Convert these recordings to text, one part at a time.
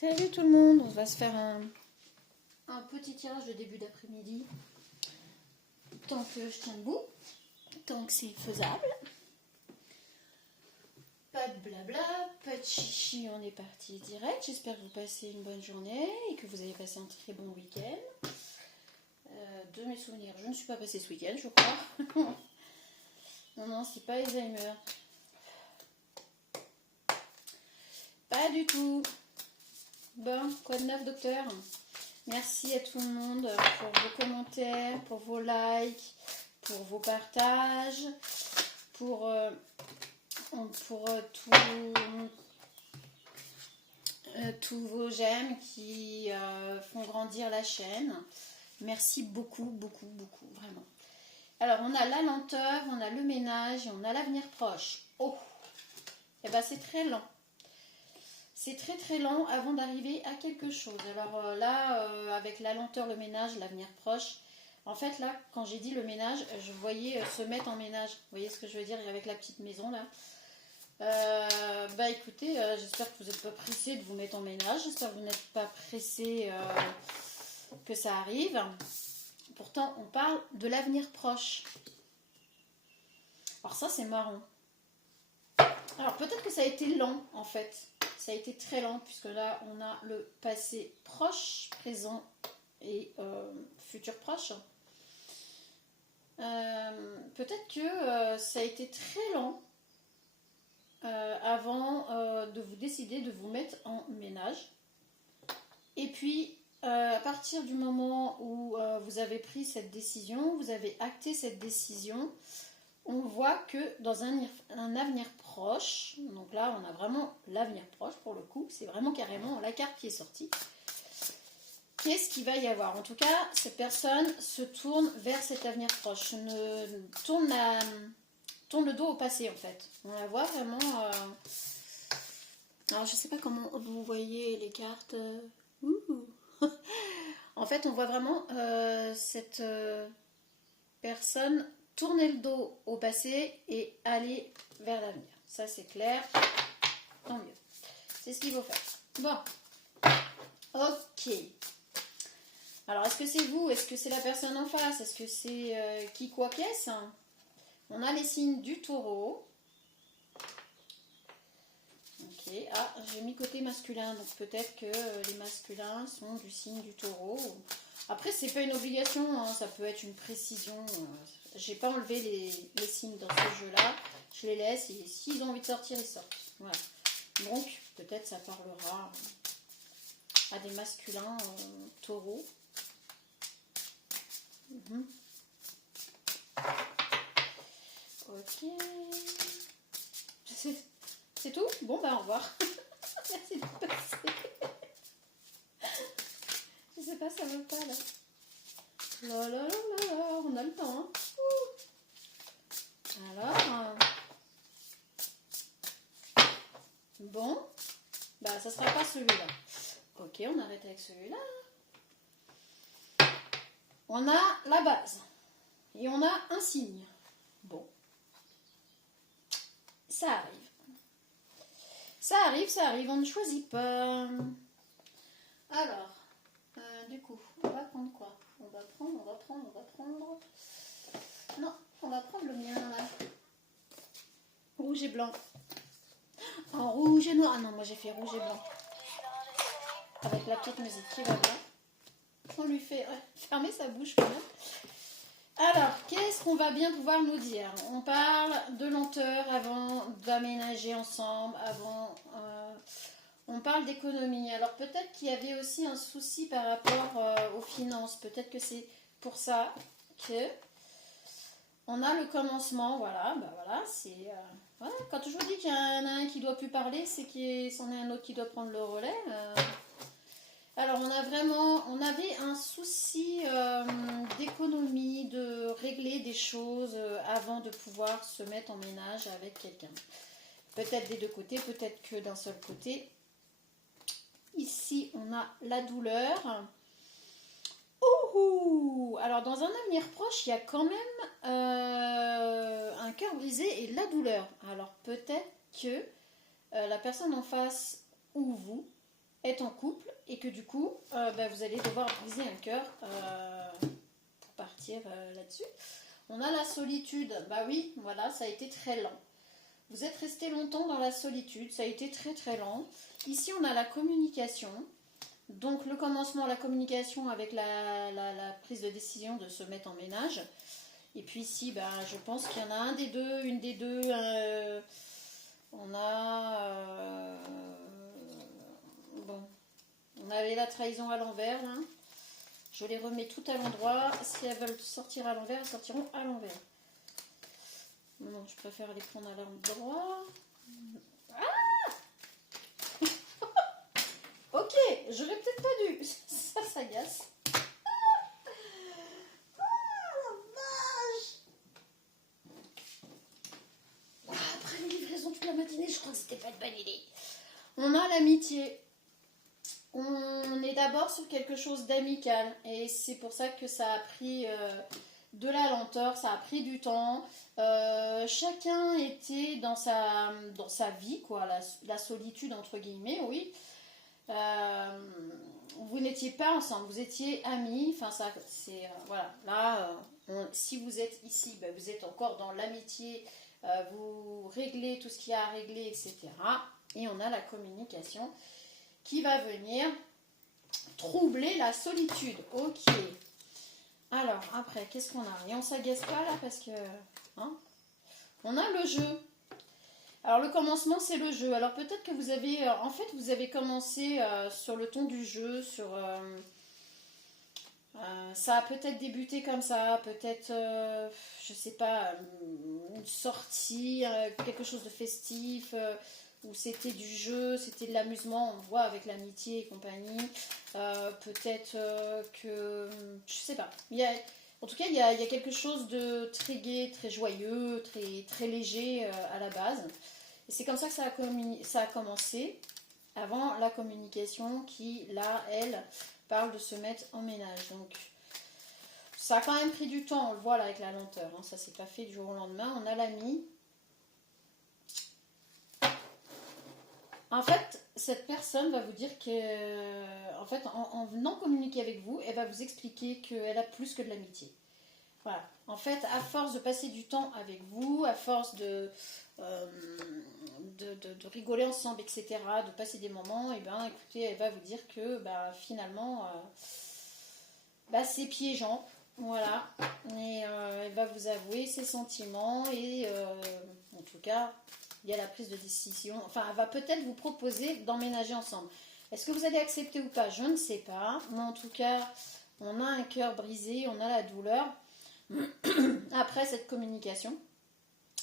Salut tout le monde, on va se faire un petit tirage de début d'après-midi. Tant que je tiens debout, tant que c'est faisable. Pas de blabla, pas de chichi, on est parti direct. J'espère que vous passez une bonne journée et que vous avez passé un très bon week-end. De mes souvenirs, je ne suis pas passée ce week-end, je crois. Non, c'est pas Alzheimer. Pas du tout. Bon, quoi de neuf, docteur? Merci à tout le monde pour vos commentaires, pour vos likes, pour vos partages, pour tous vos j'aime qui font grandir la chaîne. Merci beaucoup, beaucoup, beaucoup, vraiment. Alors, on a la lenteur, on a le ménage et on a l'avenir proche. Oh, et ben c'est très lent. C'est très très lent avant d'arriver à quelque chose. Alors là, avec la lenteur, le ménage, l'avenir proche, en fait là, quand j'ai dit le ménage, je voyais se mettre en ménage. Vous voyez ce que je veux dire avec la petite maison là. Bah écoutez, j'espère que vous n'êtes pas pressé de vous mettre en ménage. J'espère que vous n'êtes pas pressé que ça arrive. Pourtant, on parle de l'avenir proche. Alors ça, c'est marrant. Alors peut-être que ça a été lent en fait. Ça a été très lent puisque là on a le passé proche, présent et futur proche. Peut-être que ça a été très lent avant de vous décider de vous mettre en ménage. Et puis à partir du moment où vous avez pris cette décision, vous avez acté cette décision, on voit que dans un avenir proche, donc là on a vraiment l'avenir proche pour le coup, c'est vraiment carrément la carte qui est sortie. Qu'est-ce qu'il va y avoir? En tout cas, cette personne se tourne vers cet avenir proche, tourne le dos au passé en fait. On la voit vraiment... Alors je sais pas comment vous voyez les cartes. En fait, on voit vraiment cette personne tourner le dos au passé et aller vers l'avenir. Ça, c'est clair. Tant mieux. C'est ce qu'il faut faire. Bon. Ok. Alors, est-ce que c'est vous? Est-ce que c'est la personne en face? Est-ce que c'est qui, quoi, qu'est-ce? On a les signes du taureau. Ok. Ah, j'ai mis côté masculin. Donc, peut-être que les masculins sont du signe du taureau. Après, c'est pas une obligation. Hein, ça peut être une précision. J'ai pas enlevé les signes dans ce jeu-là. Je les laisse et s'ils ont envie de sortir, ils sortent. Voilà. Donc, peut-être ça parlera à des masculins taureaux. Ok. C'est tout? Bon, bah au revoir. Merci de passer. Je sais pas, ça veut pas là. Là, là, là, là, là. On a le temps. Hein. Alors, bon, bah ça sera pas celui-là. Ok, on arrête avec celui-là. On a la base et on a un signe. Bon, ça arrive. Ça arrive, on ne choisit pas. Alors, du coup, on va prendre quoi? On va prendre. Non, on va prendre le mien là. Rouge et blanc. En rouge et noir. Ah non, moi j'ai fait rouge et blanc. Avec la petite musique qui va bien. On lui fait fermer sa bouche quand même. Alors, qu'est-ce qu'on va bien pouvoir nous dire? On parle de lenteur avant d'aménager ensemble, on parle d'économie. Alors peut-être qu'il y avait aussi un souci par rapport aux finances. Peut-être que c'est pour ça que on a le commencement. Voilà, bah voilà, c'est voilà. Quand je vous dis qu'il y en a un qui doit plus parler, c'est qu'il c'en est un autre qui doit prendre le relais. Alors on avait un souci d'économie, de régler des choses avant de pouvoir se mettre en ménage avec quelqu'un. Peut-être des deux côtés, peut-être que d'un seul côté. Ici on a la douleur. Ouh! Alors dans un avenir proche, il y a quand même un cœur brisé et de la douleur. Alors peut-être que la personne en face ou vous est en couple et que du coup, vous allez devoir briser un cœur pour partir là-dessus. On a la solitude. Bah oui, voilà, ça a été très lent. Vous êtes resté longtemps dans la solitude, ça a été très très lent. Ici, on a la communication. Donc le commencement, la communication avec la prise de décision de se mettre en ménage. Et puis ici, je pense qu'il y en a un des deux, une des deux. On a... bon, on avait la trahison à l'envers. Hein. Je les remets toutes à l'endroit. Si elles veulent sortir à l'envers, elles sortiront à l'envers. Non, je préfère les prendre à l'endroit. Ah ok, j'aurais peut-être pas dû. Ça s'agace. Après les livraisons toute la matinée, je crois que c'était pas une bonne idée. On a l'amitié. On est d'abord sur quelque chose d'amical. Et c'est pour ça que ça a pris de la lenteur, ça a pris du temps. Chacun était dans sa vie, quoi, la solitude entre guillemets, oui. Vous n'étiez pas ensemble, vous étiez amis. Enfin, ça, c'est voilà. Là, si vous êtes ici, vous êtes encore dans l'amitié. Vous réglez tout ce qu'il y a à régler, etc. Et on a la communication qui va venir troubler la solitude. Ok. Alors, après, qu'est-ce qu'on a? Et on s'agace pas là parce que... Hein, on a le jeu. Alors, le commencement, c'est le jeu. Alors, peut-être que vous avez... en fait, vous avez commencé sur le ton du jeu, sur... ça a peut-être débuté comme ça, peut-être, je sais pas, une sortie, quelque chose de festif, où c'était du jeu, c'était de l'amusement, on voit avec l'amitié et compagnie. Peut-être que, je sais pas. En tout cas, il y a quelque chose de très gai, très joyeux, très, très léger à la base. Et c'est comme ça que ça a commencé, avant la communication qui, là, elle, parle de se mettre en ménage. Donc, ça a quand même pris du temps, on le voit là avec la lenteur. Hein. Ça s'est pas fait du jour au lendemain. On a l'ami. En fait, cette personne va vous dire que, en fait, en venant communiquer avec vous, elle va vous expliquer qu'elle a plus que de l'amitié. Voilà. En fait, à force de passer du temps avec vous, à force de rigoler ensemble, etc., de passer des moments, et écoutez, elle va vous dire que finalement, c'est piégeant. Voilà. Et elle va vous avouer ses sentiments et en tout cas, il y a la prise de décision. Enfin, elle va peut-être vous proposer d'emménager ensemble. Est-ce que vous allez accepter ou pas? Je ne sais pas. Mais en tout cas, on a un cœur brisé, on a la douleur. Après cette communication,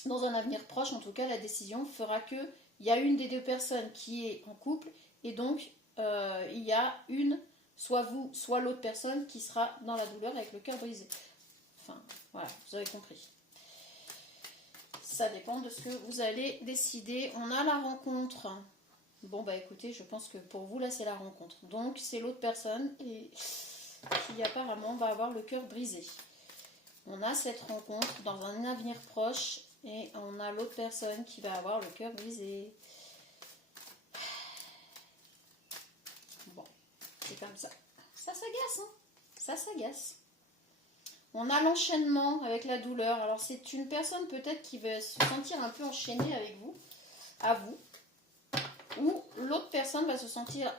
dans un avenir proche, en tout cas, la décision fera que il y a une des deux personnes qui est en couple et donc il y a soit vous, soit l'autre personne qui sera dans la douleur avec le cœur brisé. Enfin, voilà, vous avez compris. Ça dépend de ce que vous allez décider. On a la rencontre. Bon, écoutez, je pense que pour vous, là, c'est la rencontre. Donc, c'est l'autre personne et qui apparemment va avoir le cœur brisé. On a cette rencontre dans un avenir proche et on a l'autre personne qui va avoir le cœur brisé. Bon, c'est comme ça. Ça s'agace, hein? Ça s'agace. On a l'enchaînement avec la douleur. Alors, c'est une personne peut-être qui va se sentir un peu enchaînée avec vous, à vous, ou l'autre personne va se sentir...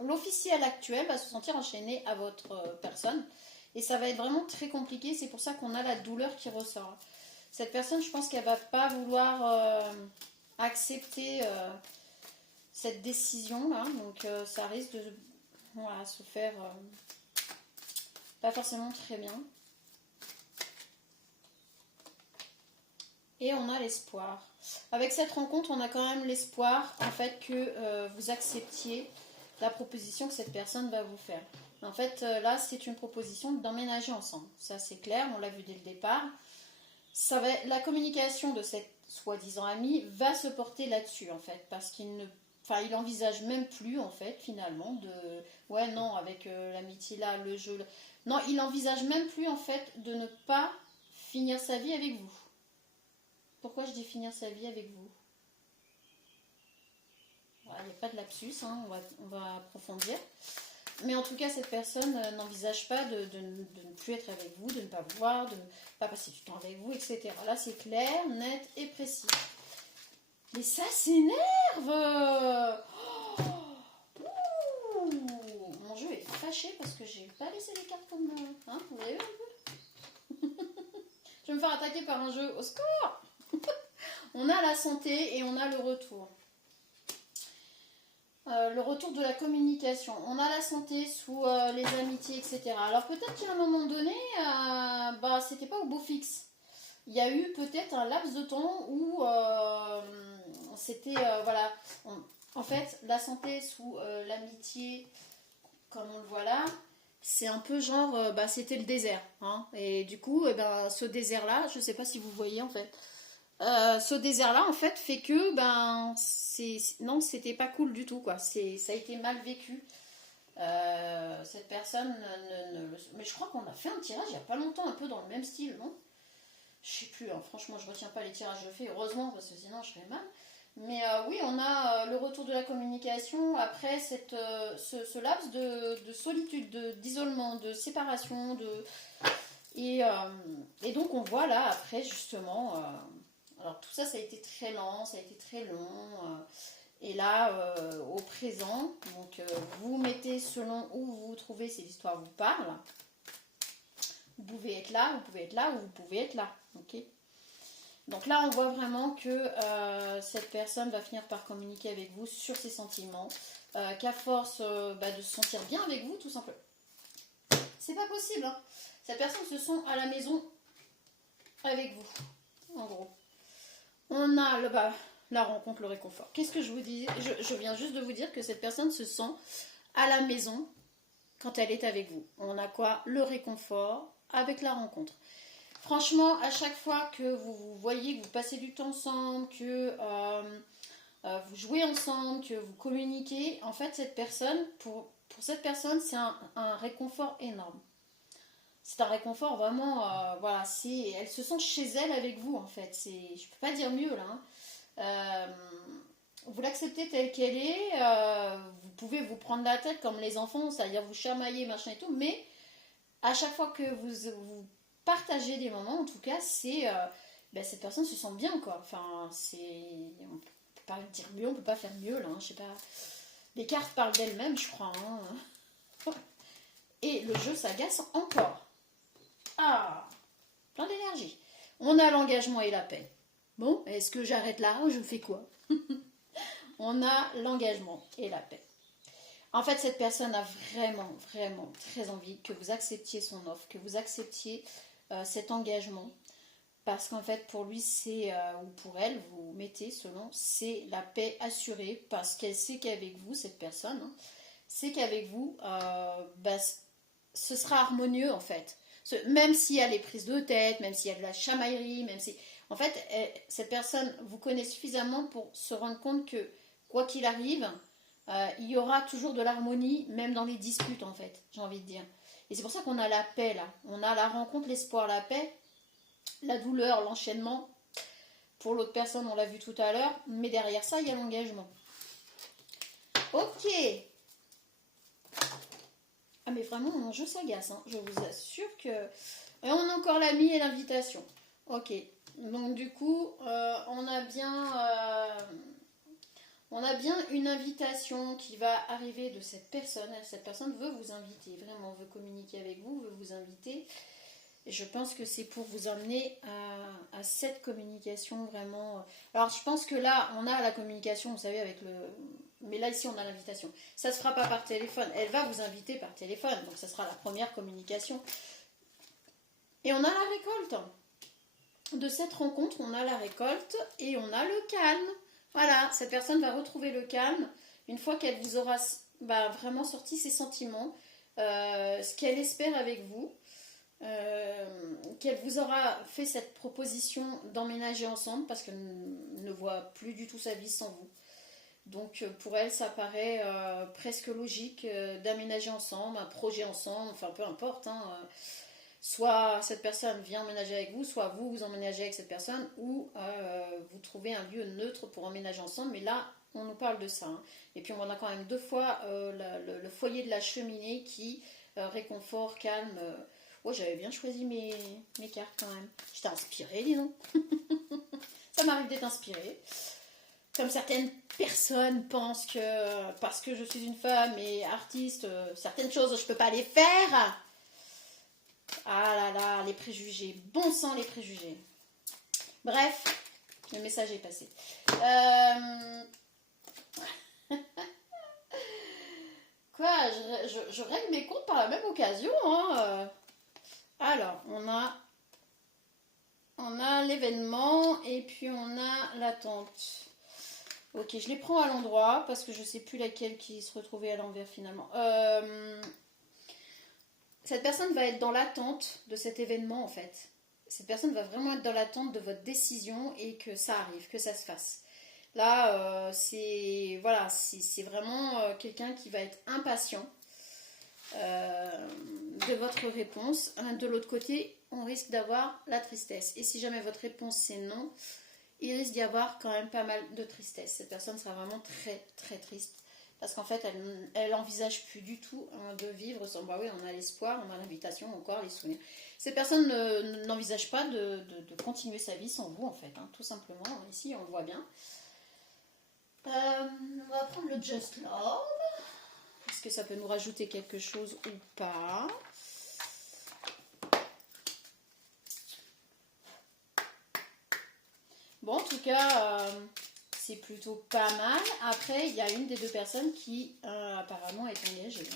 L'officiel actuel va se sentir enchaîné à votre personne et ça va être vraiment très compliqué. C'est pour ça qu'on a la douleur qui ressort. Cette personne, je pense qu'elle va pas vouloir accepter cette décision là, donc ça risque de se faire pas forcément très bien. Et on a l'espoir. Avec cette rencontre, on a quand même l'espoir en fait que vous acceptiez la proposition que cette personne va vous faire. En fait, là, c'est une proposition d'emménager ensemble. Ça, c'est clair, on l'a vu dès le départ. La communication de cette soi-disant amie va se porter là-dessus, en fait, parce il envisage même plus, en fait, finalement, ouais, non, avec l'amitié là, le jeu... Non, il envisage même plus, en fait, de ne pas finir sa vie avec vous. Pourquoi je dis finir sa vie avec vous? n'y a pas de lapsus, hein, on va approfondir. Mais en tout cas, cette personne n'envisage pas de ne plus être avec vous, de ne pas vous voir, de ne pas passer du temps avec vous, etc. Là, c'est clair, net et précis. Mais ça s'énerve. Oh, mon jeu est fâché parce que j'ai pas laissé les cartes comme... Hein, vous avez vu un peu? Je vais me faire attaquer par un jeu. Au score. On a la santé et on a le retour. Le retour de la communication. On a la santé sous les amitiés, etc. Alors peut-être qu'à un moment donné, c'était pas au beau fixe. Il y a eu peut-être un laps de temps où c'était, voilà, en fait, la santé sous l'amitié, comme on le voit là, c'est un peu genre, c'était le désert. Hein, et du coup, ce désert-là, je sais pas si vous voyez en fait, ce désert-là, en fait, fait que, non, c'était pas cool du tout, quoi. Ça a été mal vécu. Cette personne, mais je crois qu'on a fait un tirage il y a pas longtemps, un peu dans le même style, non? Je sais plus, hein. Franchement, je retiens pas les tirages que je fais, heureusement, parce que sinon je serais mal. Mais oui, on a le retour de la communication après ce laps de solitude, d'isolement, de séparation, et donc on voit là, après, justement... alors tout ça, ça a été très lent, ça a été très long. Et là, au présent, donc vous mettez selon où vous vous trouvez si l'histoire vous parle. Vous pouvez être là, vous pouvez être là, ou vous pouvez être là. Ok. Donc là, on voit vraiment que cette personne va finir par communiquer avec vous sur ses sentiments, qu'à force de se sentir bien avec vous, tout simplement. C'est pas possible, hein. Cette personne se sent à la maison avec vous, en gros. On a la rencontre, le réconfort. Qu'est-ce que je vous dis? Je viens juste de vous dire que cette personne se sent à la maison quand elle est avec vous. On a quoi? Le réconfort avec la rencontre. Franchement, à chaque fois que vous voyez que vous passez du temps ensemble, que vous jouez ensemble, que vous communiquez, en fait, cette personne, pour cette personne, c'est un réconfort énorme. C'est un réconfort vraiment, voilà, elle se sent chez elle avec vous, en fait. Je peux pas dire mieux, là. Hein. Vous l'acceptez telle qu'elle est, vous pouvez vous prendre la tête comme les enfants, c'est-à-dire vous chamailler, machin et tout, mais à chaque fois que vous partagez des moments, en tout cas, cette personne se sent bien, quoi. Enfin, on peut pas dire mieux, on peut pas faire mieux, là, hein, je sais pas. Les cartes parlent d'elles-mêmes, je crois. Hein. Et le jeu s'agace encore. Ah, plein d'énergie. On a l'engagement et la paix. Bon, est-ce que j'arrête là? Je fais quoi? On a l'engagement et la paix. En fait, cette personne a vraiment, vraiment très envie que vous acceptiez son offre, que vous acceptiez cet engagement. Parce qu'en fait, pour lui, ou pour elle, vous mettez selon, c'est la paix assurée. Parce qu'elle sait qu'avec vous, cette personne, hein, c'est qu'avec vous, ce sera harmonieux en fait. Même s'il y a les prises de tête, même s'il y a de la chamaillerie, même si... En fait, cette personne vous connaît suffisamment pour se rendre compte que, quoi qu'il arrive, il y aura toujours de l'harmonie, même dans les disputes, en fait, j'ai envie de dire. Et c'est pour ça qu'on a la paix, là. On a la rencontre, l'espoir, la paix, la douleur, l'enchaînement. Pour l'autre personne, on l'a vu tout à l'heure, mais derrière ça, il y a l'engagement. Ok. Ah, mais vraiment, mon jeu s'agace, hein. Je vous assure que... Et on a encore l'ami et l'invitation. Ok. Donc, du coup, on a bien une invitation qui va arriver de cette personne. Cette personne veut vous inviter, vraiment veut communiquer avec vous, veut vous inviter. Et je pense que c'est pour vous amener à cette communication vraiment. Alors je pense que là, on a la communication, vous savez, avec le... Mais là, ici, on a l'invitation. Ça ne se fera pas par téléphone. Elle va vous inviter par téléphone. Donc ça sera la première communication. Et on a la récolte. De cette rencontre, on a la récolte et on a le calme. Voilà, cette personne va retrouver le calme une fois qu'elle vous aura vraiment sorti ses sentiments, ce qu'elle espère avec vous, qu'elle vous aura fait cette proposition d'emménager ensemble parce qu'elle ne voit plus du tout sa vie sans vous. Donc pour elle, ça paraît presque logique d'aménager ensemble, un projet ensemble, enfin peu importe. Hein, soit cette personne vient emménager avec vous, soit vous emménagez avec cette personne, ou vous trouvez un lieu neutre pour emménager ensemble. Mais là, On nous parle de ça. Hein. Et puis on a quand même 2 fois le foyer de la cheminée qui réconfort, calme. Ouais, j'avais bien choisi mes cartes quand même. J'étais inspirée, dis donc. Ça m'arrive d'être inspirée. Comme certaines personnes pensent que parce que je suis une femme et artiste, certaines choses je peux pas les faire. Ah là là, les préjugés. Bon sang, les préjugés. Bref, le message est passé. Quoi, je règle mes comptes par la même occasion. Hein. Alors, on a l'événement et puis on a l'attente. Ok, je les prends à l'endroit parce que je ne sais plus laquelle qui se retrouvait à l'envers finalement. Cette personne va être dans l'attente de cet événement en fait. Cette personne va vraiment être dans l'attente de votre décision et que ça arrive, que ça se fasse. Là, c'est vraiment quelqu'un qui va être impatient de votre réponse. De l'autre côté, on risque d'avoir la tristesse. Et si jamais votre réponse c'est non, il risque d'y avoir quand même pas mal de tristesse. Cette personne sera vraiment très très triste. Parce qu'en fait, elle n'envisage plus du tout de vivre sans... Bah oui, on a l'espoir, on a l'invitation, encore les souvenirs. Cette personne n'envisage pas de continuer sa vie sans vous, en fait. Hein, tout simplement. Ici, on le voit bien. On va prendre le Just Love. Est-ce que ça peut nous rajouter quelque chose ou pas? Bon, en tout cas, c'est plutôt pas mal. Après, il y a une des 2 personnes qui apparemment est engagée.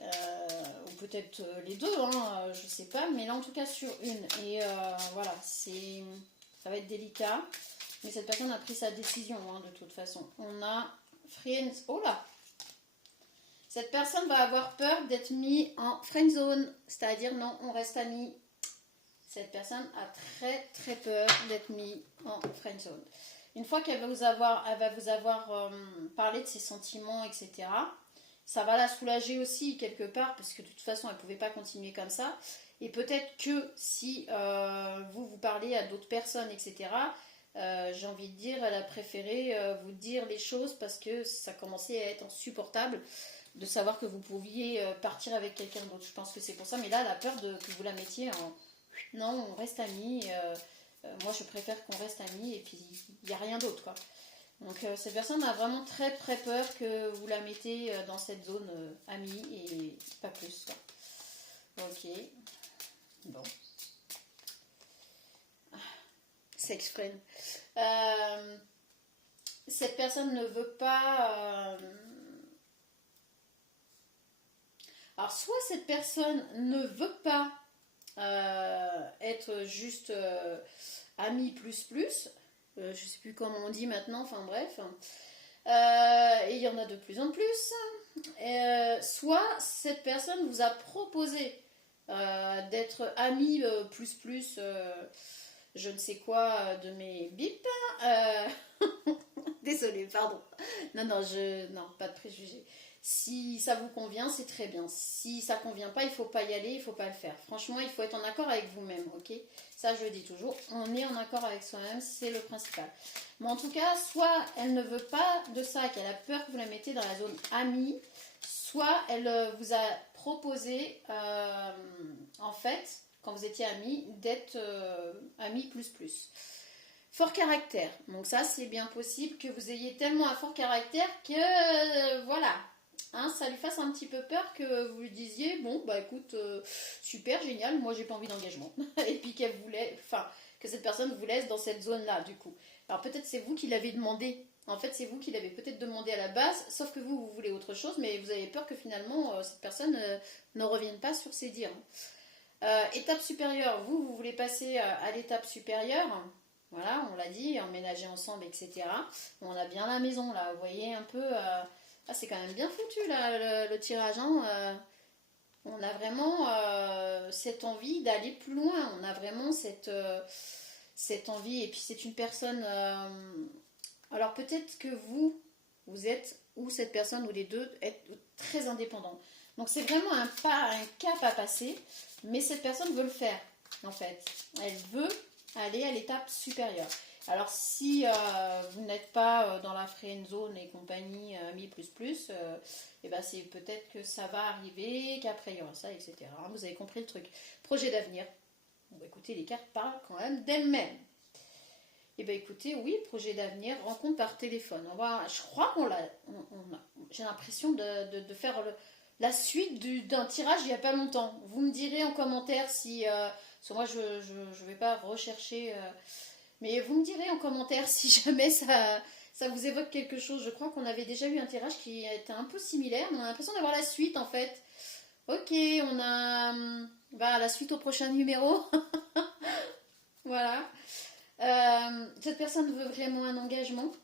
Ou peut-être les 2, hein, je sais pas. Mais là, en tout cas, sur une. Et voilà, ça va être délicat. Mais cette personne a pris sa décision, hein, de toute façon. On a Friends. Oh là! Cette personne va avoir peur d'être mis en friend zone. C'est-à-dire, non, on reste amis. Cette personne a très très peur d'être mis en friend zone. Une fois qu'elle va vous avoir, parlé de ses sentiments, etc., ça va la soulager aussi quelque part, parce que de toute façon, elle ne pouvait pas continuer comme ça. Et peut-être que si vous parlez à d'autres personnes, etc., j'ai envie de dire, elle a préféré vous dire les choses parce que ça commençait à être insupportable de savoir que vous pouviez partir avec quelqu'un d'autre. Je pense que c'est pour ça. Mais là, elle a peur que vous la mettiez en... Non, on reste amis. Moi, je préfère qu'on reste amis et puis il n'y a rien d'autre, quoi. Donc, cette personne a vraiment très très peur que vous la mettez dans cette zone amie et pas plus, quoi. Ok. Bon. Sex friend. Cette personne ne veut pas... Alors, soit cette personne ne veut pas être juste ami plus plus, je sais plus comment on dit maintenant, enfin bref, et il y en a de plus en plus. Soit cette personne vous a proposé d'être ami plus plus, je ne sais quoi de mes bips. Désolée, pardon. Non, pas de préjugés. Si ça vous convient, c'est très bien. Si ça convient pas, il faut pas y aller, il faut pas le faire. Franchement, il faut être en accord avec vous-même, ok? Ça, je le dis toujours. On est en accord avec soi-même, c'est le principal. Mais en tout cas, soit elle ne veut pas de ça, qu'elle a peur que vous la mettez dans la zone amie, soit elle vous a proposé, en fait, quand vous étiez amis, d'être amis plus plus. Fort caractère. Donc ça, c'est bien possible que vous ayez tellement un fort caractère que, voilà, hein, ça lui fasse un petit peu peur que vous lui disiez, bon, bah écoute, super, génial, moi j'ai pas envie d'engagement. Et puis que cette personne vous laisse dans cette zone-là, du coup. Alors peut-être c'est vous qui l'avez demandé. En fait, c'est vous qui l'avez peut-être demandé à la base, sauf que vous voulez autre chose, mais vous avez peur que finalement, cette personne ne revienne pas sur ses dires. Étape supérieure, vous voulez passer à l'étape supérieure. Voilà, on l'a dit, emménager ensemble, etc. On a bien la maison, là, vous voyez un peu... Ah, c'est quand même bien foutu, là, le tirage. Hein. On a vraiment cette envie d'aller plus loin. On a vraiment cette envie. Et puis, c'est une personne... alors, peut-être que vous êtes, ou cette personne, ou les deux, êtes très indépendants. Donc, c'est vraiment un cap à passer. Mais cette personne veut le faire, en fait. Elle veut aller à l'étape supérieure. Alors si vous n'êtes pas dans la friend zone et compagnie mi plus plus, et ben c'est peut-être que ça va arriver, qu'après il y aura ça, etc. Vous avez compris le truc. Projet d'avenir. Bon, bah, écoutez, les cartes parlent quand même d'elles-mêmes. Et ben écoutez, oui, projet d'avenir, rencontre par téléphone. Je crois qu'on l'a, j'ai l'impression de faire la suite d'un tirage il n'y a pas longtemps. Vous me direz en commentaire si, parce que moi je vais pas rechercher, mais vous me direz en commentaire si jamais ça vous évoque quelque chose. Je crois qu'on avait déjà eu un tirage qui était un peu similaire, mais on a l'impression d'avoir la suite en fait. Ok, on a la suite au prochain numéro. Voilà. Cette personne veut vraiment un engagement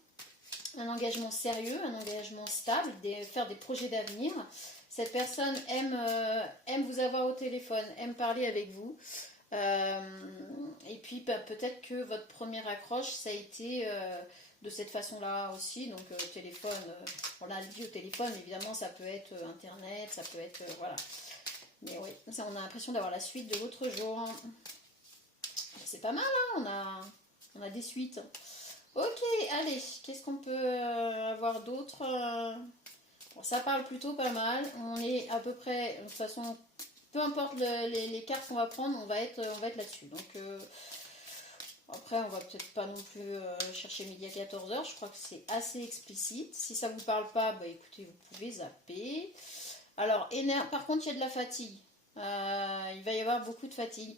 sérieux, un engagement stable, faire des projets d'avenir. Cette personne aime vous avoir au téléphone, aime parler avec vous. Et puis peut-être que votre première accroche, ça a été de cette façon-là aussi. Donc téléphone, on l'a dit au téléphone, évidemment ça peut être internet, ça peut être... voilà. Mais oui, ça, on a l'impression d'avoir la suite de l'autre jour. C'est pas mal, hein, on a des suites. Ok, allez, qu'est-ce qu'on peut avoir d'autre bon, ça parle plutôt pas mal. On est à peu près, de toute façon, peu importe les cartes qu'on va prendre, on va être là-dessus. Donc après, on va peut-être pas non plus chercher midi à 14h. Je crois que c'est assez explicite. Si ça vous parle pas, bah écoutez, vous pouvez zapper. Alors, par contre, il y a de la fatigue. Il va y avoir beaucoup de fatigue.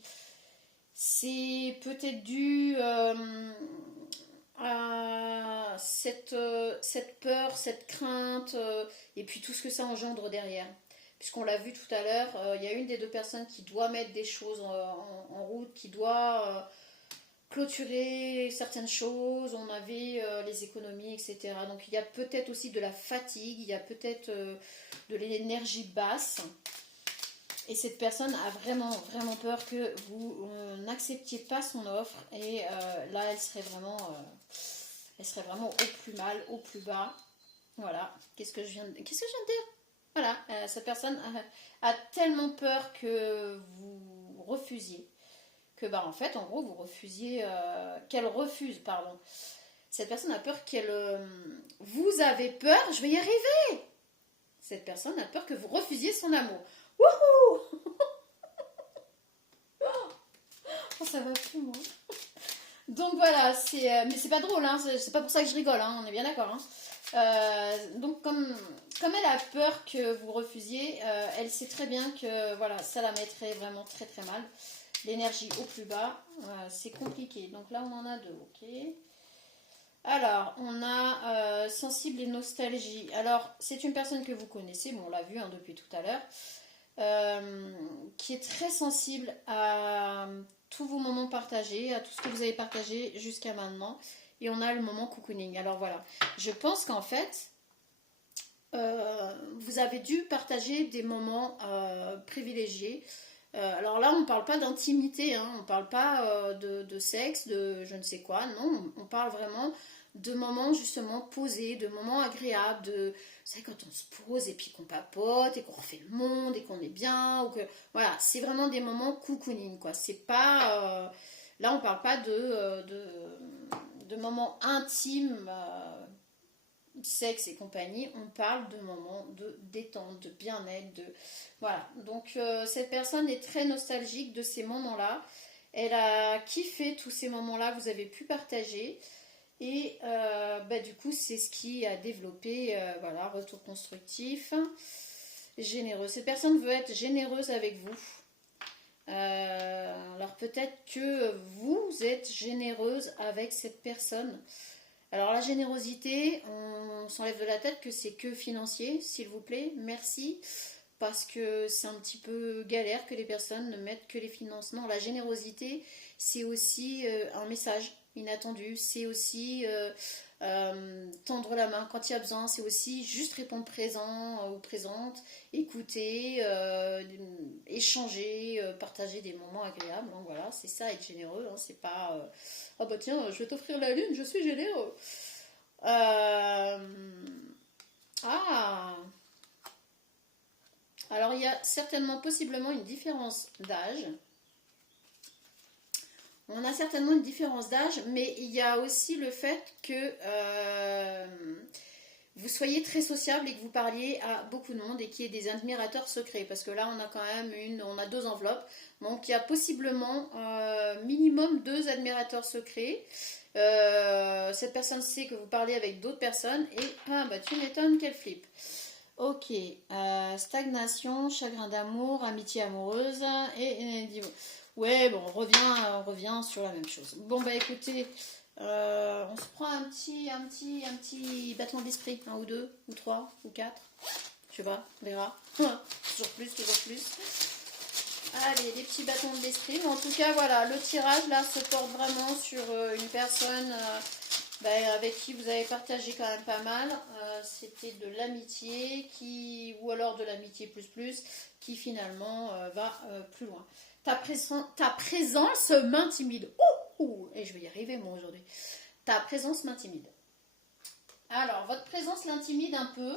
C'est peut-être dû à cette peur, cette crainte, et puis tout ce que ça engendre derrière. Puisqu'on l'a vu tout à l'heure, il y a une des deux personnes qui doit mettre des choses en route, qui doit clôturer certaines choses, on avait les économies, etc. Donc il y a peut-être aussi de la fatigue, il y a peut-être de l'énergie basse. Et cette personne a vraiment, vraiment peur que vous n'acceptiez pas son offre. Et là, elle serait vraiment au plus mal, au plus bas. Voilà. Qu'est-ce que je viens de dire? Voilà. Cette personne a tellement peur que vous refusiez. Que, en fait, en gros, vous refusiez... qu'elle refuse, pardon. Cette personne a peur qu'elle... vous avez peur, je vais y arriver. Cette personne a peur que vous refusiez son amour. Wouhou! Oh, ça va plus, moi. Donc voilà, mais c'est pas drôle, hein, c'est pas pour ça que je rigole, hein, on est bien d'accord. Hein. Donc comme elle a peur que vous refusiez, elle sait très bien que voilà, ça la mettrait vraiment très très mal. L'énergie au plus bas, c'est compliqué. Donc là on en a deux, ok. Alors, on a sensible et nostalgie. Alors, c'est une personne que vous connaissez, bon, on l'a vu hein, depuis tout à l'heure, qui est très sensible à tous vos moments partagés, à tout ce que vous avez partagé jusqu'à maintenant. Et on a le moment cocooning. Alors voilà, je pense qu'en fait, vous avez dû partager des moments privilégiés. Alors là, on ne parle pas d'intimité, hein, on ne parle pas de sexe, de je ne sais quoi, non, on parle vraiment de moments justement posés, de moments agréables, vous savez, quand on se pose et puis qu'on papote et qu'on refait le monde et qu'on est bien, ou que, voilà, c'est vraiment des moments cocooning, quoi. C'est pas, là, on parle pas de moments intimes, sexe et compagnie, on parle de moments de détente, de bien-être, voilà. Donc cette personne est très nostalgique de ces moments-là. Elle a kiffé tous ces moments-là que vous avez pu partager. Et du coup, c'est ce qui a développé, voilà, retour constructif, généreux. Cette personne veut être généreuse avec vous. Alors peut-être que vous êtes généreuse avec cette personne. Alors la générosité, on s'enlève de la tête que c'est que financier, s'il vous plaît, merci, parce que c'est un petit peu galère que les personnes ne mettent que les finances. Non, la générosité, c'est aussi un message inattendu, c'est aussi tendre la main quand il y a besoin, c'est aussi juste répondre présent ou présente, écouter, échanger, partager des moments agréables. Donc voilà, c'est ça être généreux, hein, c'est pas oh bah tiens, je vais t'offrir la lune, je suis généreux. Ah, alors il y a certainement possiblement une différence d'âge On a certainement une différence d'âge, mais il y a aussi le fait que vous soyez très sociable et que vous parliez à beaucoup de monde et qu'il y ait des admirateurs secrets. Parce que là, on a quand même on a 2 enveloppes. Donc, il y a possiblement minimum 2 admirateurs secrets. Cette personne sait que vous parlez avec d'autres personnes et ah bah tu m'étonnes qu'elle flippe. Ok, stagnation, chagrin d'amour, amitié amoureuse et ouais bon on revient sur la même chose. Bon bah écoutez, on se prend un petit battement d'esprit, un ou deux, ou trois, ou quatre, je sais pas, on verra. Toujours plus, toujours plus. Allez, des petits bâtons de l'esprit. Mais en tout cas, voilà, le tirage là se porte vraiment sur une personne avec qui vous avez partagé quand même pas mal. C'était de l'amitié ou alors de l'amitié plus, qui finalement va plus loin. Ta présence m'intimide. Et je vais y arriver moi aujourd'hui. Ta présence m'intimide. Alors, votre présence l'intimide un peu.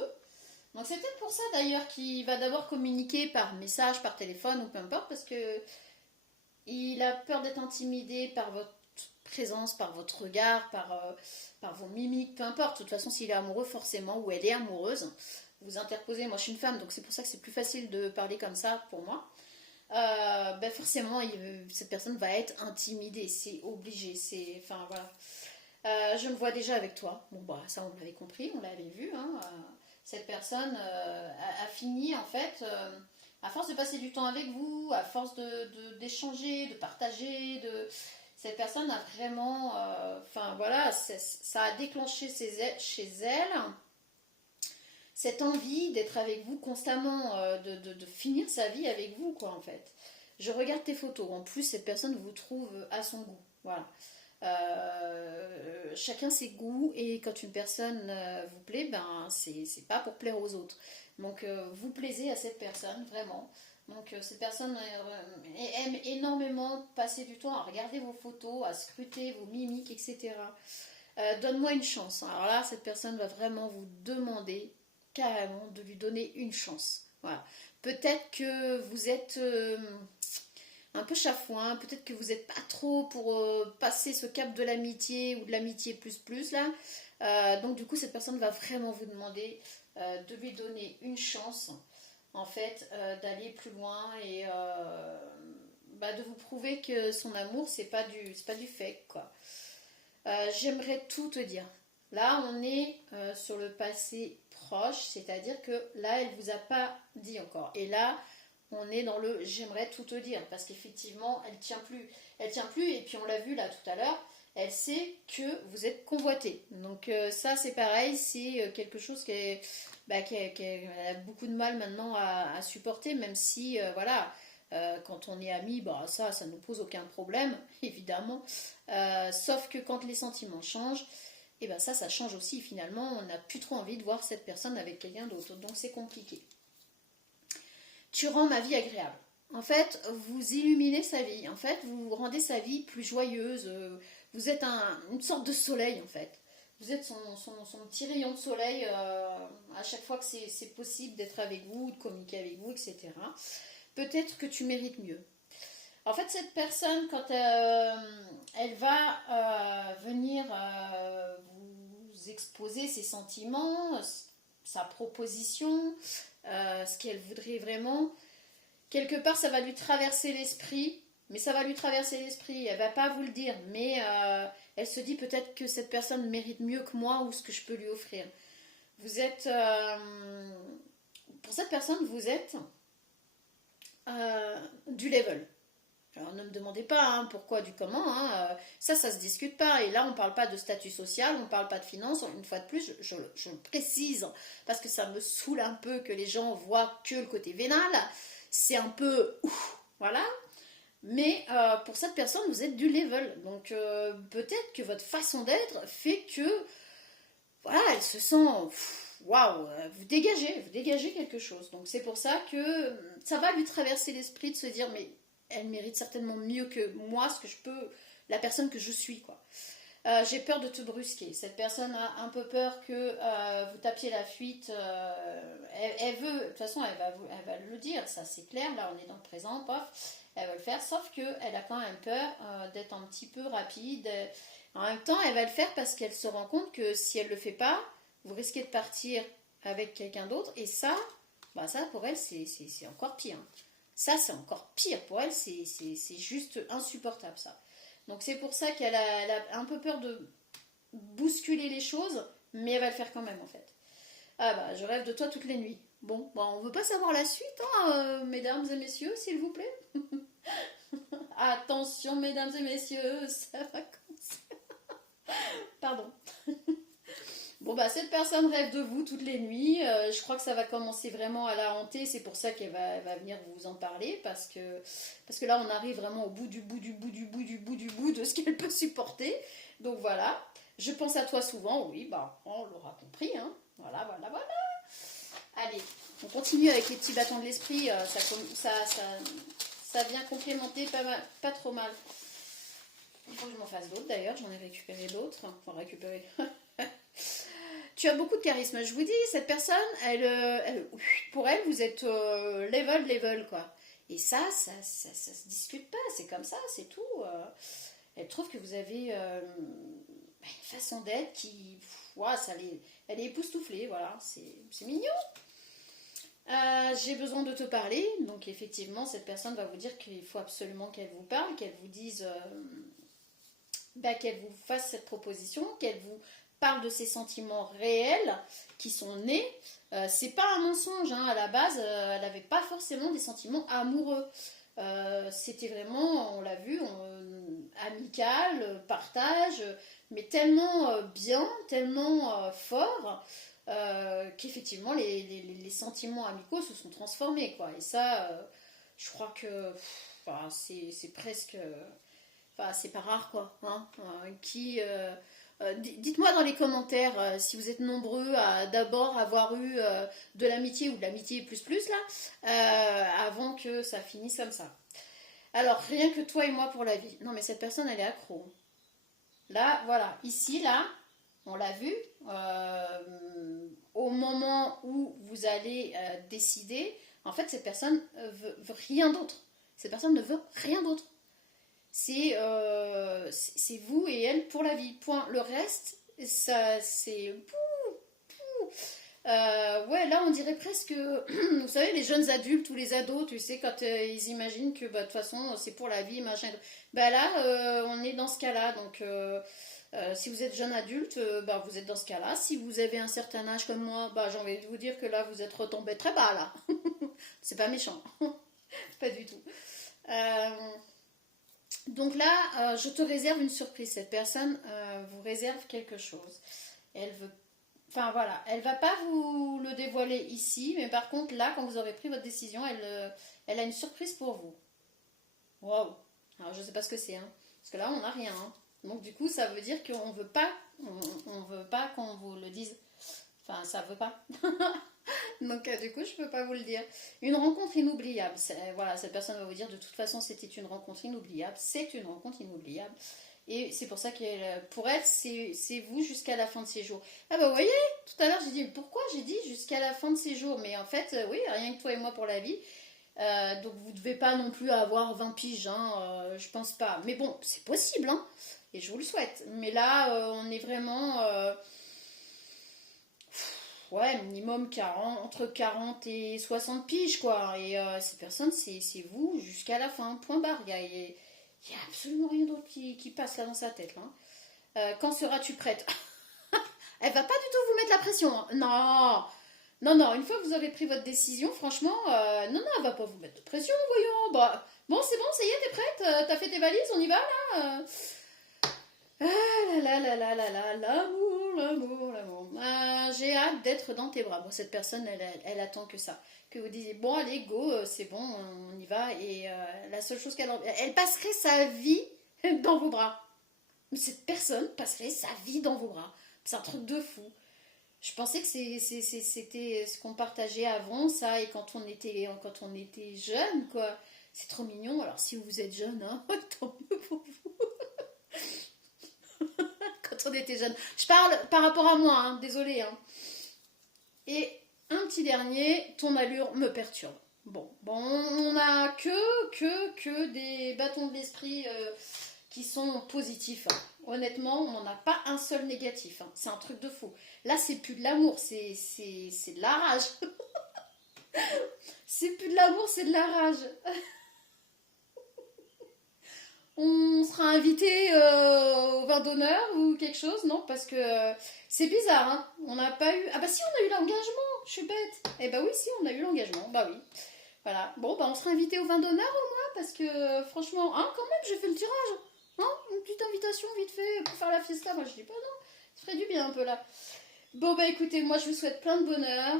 Donc c'est peut-être pour ça d'ailleurs qu'il va d'abord communiquer par message, par téléphone ou peu importe, parce que il a peur d'être intimidé par votre présence, par votre regard, par vos mimiques, peu importe. De toute façon, s'il est amoureux, forcément, ou elle est amoureuse, vous interposez. Moi, je suis une femme, donc c'est pour ça que c'est plus facile de parler comme ça pour moi. Forcément, cette personne va être intimidée, c'est obligé. Enfin voilà. Je me vois déjà avec toi. Bon bah ça on l'avait compris, on l'avait vu. Hein. Cette personne a fini en fait, à force de passer du temps avec vous, à force d'échanger, de partager, cette personne a vraiment, enfin voilà, ça a déclenché chez elle cette envie d'être avec vous constamment, de finir sa vie avec vous quoi en fait. Je regarde tes photos, en plus cette personne vous trouve à son goût, voilà. Chacun ses goûts et quand une personne vous plaît, ben c'est pas pour plaire aux autres. Donc vous plaisez à cette personne vraiment. Donc cette personne aime énormément passer du temps à regarder vos photos, à scruter vos mimiques, etc. Donne-moi une chance. Alors là, cette personne va vraiment vous demander carrément de lui donner une chance. Voilà. Peut-être que vous êtes un peu chafouin, peut-être que vous n'êtes pas trop pour passer ce cap de l'amitié ou de l'amitié plus là. Donc du coup cette personne va vraiment vous demander de lui donner une chance en fait d'aller plus loin et de vous prouver que son amour c'est pas du fake quoi. J'aimerais tout te dire. Là on est sur le passé proche, c'est-à-dire que là elle vous a pas dit encore et là on est dans le j'aimerais tout te dire parce qu'effectivement elle tient plus et puis on l'a vu là tout à l'heure, elle sait que vous êtes convoité donc ça c'est pareil, c'est quelque chose qui a beaucoup de mal maintenant à supporter, même si voilà quand on est amis, ça nous pose aucun problème évidemment, sauf que quand les sentiments changent et ça change aussi, finalement on n'a plus trop envie de voir cette personne avec quelqu'un d'autre, donc c'est compliqué. Tu rends ma vie agréable. En fait, vous illuminez sa vie. En fait, vous rendez sa vie plus joyeuse. Vous êtes une sorte de soleil, en fait. Vous êtes son petit rayon de soleil à chaque fois que c'est possible d'être avec vous, de communiquer avec vous, etc. Peut-être que tu mérites mieux. En fait, cette personne, quand elle va venir vous exposer ses sentiments, sa proposition, ce qu'elle voudrait vraiment, quelque part ça va lui traverser l'esprit, mais ça va lui traverser l'esprit, elle va pas vous le dire, mais elle se dit peut-être que cette personne mérite mieux que moi ou ce que je peux lui offrir. Vous êtes pour cette personne vous êtes du level. Alors ne me demandez pas pourquoi, du comment, ça se discute pas. Et là on parle pas de statut social, on parle pas de finances. Une fois de plus, je le précise parce que ça me saoule un peu que les gens voient que le côté vénal. C'est un peu voilà. Mais pour cette personne, vous êtes du level. Donc peut-être que votre façon d'être fait que voilà, elle se sent waouh, vous dégagez quelque chose. Donc c'est pour ça que ça va lui traverser l'esprit de se dire mais elle mérite certainement mieux que moi, ce que je peux, la personne que je suis, quoi. J'ai peur de te brusquer. Cette personne a un peu peur que vous tapiez la fuite. Elle veut, de toute façon, elle va le dire, ça c'est clair. Là, on est dans le présent, pof. Elle va le faire, sauf qu'elle a quand même peur d'être un petit peu rapide. En même temps, elle va le faire parce qu'elle se rend compte que si elle ne le fait pas, vous risquez de partir avec quelqu'un d'autre. Et ça, bah ça pour elle, c'est encore pire. Ça, c'est encore pire. Pour elle, c'est juste insupportable, ça. Donc c'est pour ça elle a un peu peur de bousculer les choses, mais elle va le faire quand même, en fait. Ah bah, je rêve de toi toutes les nuits. Bon, bah, on veut pas savoir la suite, hein, mesdames et messieurs, s'il vous plaît. Attention, mesdames et messieurs, ça va commencer. Pardon. Bon bah cette personne rêve de vous toutes les nuits. Je crois que ça va commencer vraiment à la hanter. C'est pour ça elle va venir vous en parler parce que là on arrive vraiment au bout du bout du bout du bout du bout du bout de ce qu'elle peut supporter. Donc voilà. Je pense à toi souvent. Oui bah on l'aura compris. Hein. Voilà voilà voilà. Allez, on continue avec les petits bâtons de l'esprit. Ça vient complémenter pas trop mal. Il faut que je m'en fasse d'autres d'ailleurs. J'en ai récupéré d'autres. Enfin récupérer. Tu as beaucoup de charisme. Je vous dis, cette personne, pour elle, vous êtes level, quoi. Et ça se discute pas. C'est comme ça, c'est tout. Elle trouve que vous avez une façon d'être qui, elle est époustouflée, voilà. C'est mignon. J'ai besoin de te parler. Donc effectivement, cette personne va vous dire qu'il faut absolument qu'elle vous parle, qu'elle vous dise, qu'elle vous fasse cette proposition, qu'elle vous parle de ses sentiments réels qui sont nés. C'est pas un mensonge, hein. À la base, elle n'avait pas forcément des sentiments amoureux. C'était vraiment, on l'a vu, amical, partage, mais tellement bien, tellement fort qu'effectivement les sentiments amicaux se sont transformés, quoi. Et ça, je crois que c'est presque, c'est pas rare, quoi. Hein. Dites-moi dans les commentaires si vous êtes nombreux à d'abord avoir eu de l'amitié ou de l'amitié plus là, avant que ça finisse comme ça. Alors, rien que toi et moi pour la vie. Non, mais cette personne, elle est accro. Là, voilà, ici, là, on l'a vu. Au moment où vous allez décider, en fait, cette personne veut rien d'autre. Cette personne ne veut rien d'autre. C'est vous et elle pour la vie. Point. Le reste, ça, c'est... ouais, là, on dirait presque... Vous savez, les jeunes adultes ou les ados, tu sais, quand ils imaginent que, bah, de toute façon, c'est pour la vie, machin... Bah là, on est dans ce cas-là. Donc, si vous êtes jeune adulte, bah, vous êtes dans ce cas-là. Si vous avez un certain âge comme moi, bah, j'ai envie de vous dire que là, vous êtes retombé très bas, là. C'est pas méchant. Pas du tout. Donc là, je te réserve une surprise. Cette personne vous réserve quelque chose. Elle veut, enfin voilà, elle va pas vous le dévoiler ici, mais par contre là, quand vous aurez pris votre décision, elle a une surprise pour vous. Waouh. Alors je sais pas ce que c'est, hein, parce que là on n'a rien. Hein. Donc du coup, ça veut dire qu'on veut pas, on veut pas qu'on vous le dise. Enfin, ça veut pas. Donc du coup, je peux pas vous le dire. Une rencontre inoubliable. Voilà, cette personne va vous dire de toute façon, c'était une rencontre inoubliable. C'est une rencontre inoubliable. Et c'est pour ça que pour elle, c'est vous jusqu'à la fin de ses jours. Ah bah vous voyez, tout à l'heure j'ai dit pourquoi j'ai dit jusqu'à la fin de ses jours. Mais en fait, oui, rien que toi et moi pour la vie. Donc vous devez pas non plus avoir 20 piges, hein, je pense pas. Mais bon, c'est possible, hein, et je vous le souhaite. Mais là, on est vraiment... ouais, minimum 40, entre 40 et 60 piges, quoi. Et ces personnes, c'est vous jusqu'à la fin, point barre. Il y a absolument rien d'autre qui passe là dans sa tête. Là. Quand seras-tu prête? Elle va pas du tout vous mettre la pression. Hein. Non, non, non. Une fois que vous avez pris votre décision, franchement, non, non, elle va pas vous mettre de pression, voyons. Bah, bon, c'est bon, ça y est, t'es prête? T'as fait tes valises, on y va, là? Ah là là là là là là, l'amour, l'amour, l'amour. J'ai hâte d'être dans tes bras. Bon, cette personne, elle attend que ça. Que vous disiez, bon, allez, go, c'est bon, on y va. Et la seule chose elle passerait sa vie dans vos bras. Mais cette personne passerait sa vie dans vos bras. C'est un truc de fou. Je pensais que c'était ce qu'on partageait avant, ça, et quand on était jeune, quoi. C'est trop mignon. Alors, si vous êtes jeune, hein, tant mieux pour vous. quand on était jeune. Je parle par rapport à moi, hein, désolée. Hein. Et un petit dernier, ton allure me perturbe. Bon, on a que des bâtons de l'esprit qui sont positifs. Hein. Honnêtement, on n'en a pas un seul négatif. Hein. C'est un truc de fou. Là, c'est plus de l'amour, c'est de la rage. C'est plus de l'amour, c'est de la rage. On sera invité au vin d'honneur ou quelque chose, non? Parce que c'est bizarre, hein. On n'a pas eu... Ah bah si, on a eu l'engagement, je suis bête. Eh bah oui, si, on a eu l'engagement, bah oui. Voilà, bon, bah on sera invité au vin d'honneur au moins, parce que franchement, hein, quand même, j'ai fait le tirage. Hein, une petite invitation vite fait pour faire la fiesta, moi je dis pas non, ça ferait du bien un peu là. Bon bah écoutez, moi je vous souhaite plein de bonheur.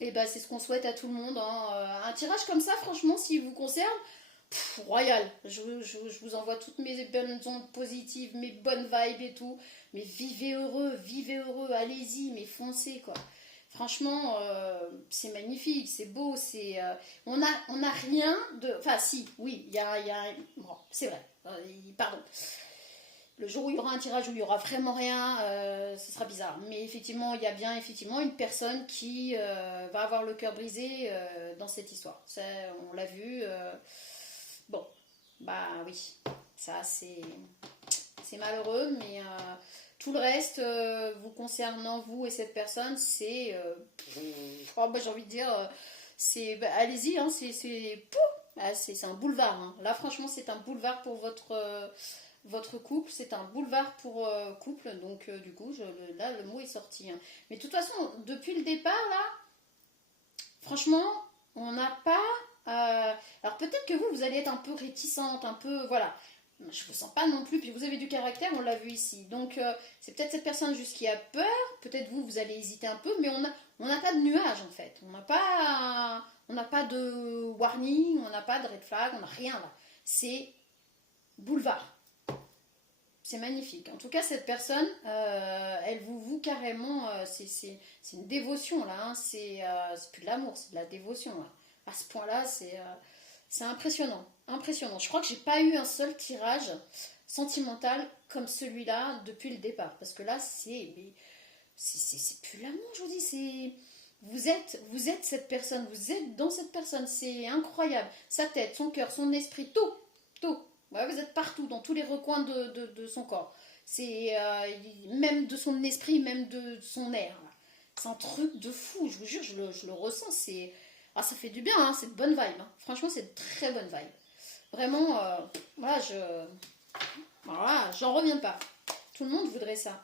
Et bah c'est ce qu'on souhaite à tout le monde. Hein. Un tirage comme ça, franchement, s'il vous concerne, royal. Je vous envoie toutes mes bonnes ondes positives, mes bonnes vibes et tout. Mais vivez heureux, allez-y, mais foncez quoi. Franchement, c'est magnifique, c'est beau, on a rien de... Enfin si, oui, il y a... Bon, c'est vrai, pardon. Le jour où il y aura un tirage où il n'y aura vraiment rien, ce sera bizarre. Mais effectivement, il y a bien effectivement une personne qui va avoir le cœur brisé dans cette histoire. Ça, on l'a vu. Bon, bah oui, ça c'est malheureux, mais tout le reste vous concernant, vous et cette personne, c'est... bah, j'ai envie de dire, bah, allez-y, hein, c'est un boulevard. Hein. Là, franchement, c'est un boulevard pour votre couple, c'est un boulevard pour couple, donc du coup, là, le mot est sorti. Hein. Mais de toute façon, depuis le départ, là, franchement, on n'a pas... alors peut-être que vous allez être un peu réticente, un peu... Voilà. Je vous sens pas non plus, puis vous avez du caractère, on l'a vu ici. Donc c'est peut-être cette personne juste qui a peur, peut-être vous allez hésiter un peu, mais on n'a pas de nuage en fait. On n'a pas de warning, on n'a pas de red flag, on n'a rien là. C'est boulevard. C'est magnifique. En tout cas, cette personne, elle vous voue carrément, c'est une dévotion là. Hein. C'est plus de l'amour, c'est de la dévotion. Là. À ce point-là, c'est impressionnant. Impressionnant. Je crois que j'ai pas eu un seul tirage sentimental comme celui-là depuis le départ. Parce que là, c'est plus l'amour, je vous dis. Vous êtes cette personne, vous êtes dans cette personne. C'est incroyable. Sa tête, son cœur, son esprit, tout. Ouais, vous êtes partout, dans tous les recoins de son corps. C'est même de son esprit, même de son air. C'est un truc de fou, je vous jure, je le ressens. Ça fait du bien, hein, c'est de bonne vibe. Hein. Franchement, c'est de très bonne vibe. Vraiment, voilà, j'en reviens pas. Tout le monde voudrait ça.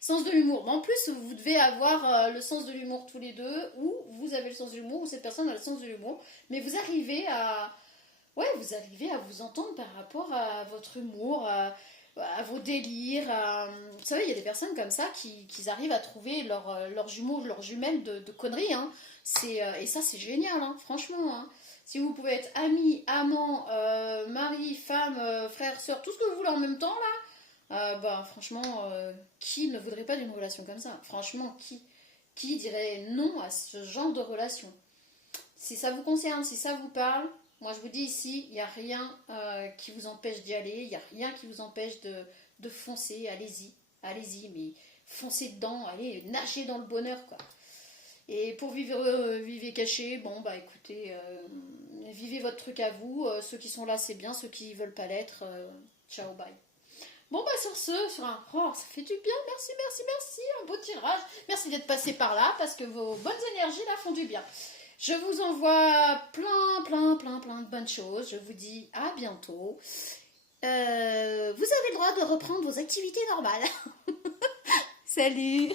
Sens de l'humour. Mais en plus, vous devez avoir le sens de l'humour tous les deux, ou vous avez le sens de l'humour, ou cette personne a le sens de l'humour. Mais vous arrivez à vous entendre par rapport à votre humour, à vos délires. Vous savez, il y a des personnes comme ça qui arrivent à trouver leurs jumeaux, leurs jumelles de conneries. Hein. Et ça, c'est génial, hein, franchement. Hein. Si vous pouvez être amis, amants, mari, femme, frère, soeur, tout ce que vous voulez en même temps, là, franchement, qui ne voudrait pas d'une relation comme ça? Franchement, qui dirait non à ce genre de relation? Si ça vous concerne, si ça vous parle, moi je vous dis ici, il n'y a rien qui vous empêche d'y aller, il n'y a rien qui vous empêche de foncer, allez-y, mais foncez dedans, allez, nagez dans le bonheur, quoi. Et pour vivre caché, bon bah écoutez, vivez votre truc à vous, ceux qui sont là c'est bien, ceux qui veulent pas l'être, ciao, bye. Bon bah sur un... Oh, ça fait du bien, merci, un beau tirage, merci d'être passé par là, parce que vos bonnes énergies là font du bien. Je vous envoie plein de bonnes choses, je vous dis à bientôt. Vous avez le droit de reprendre vos activités normales. Salut!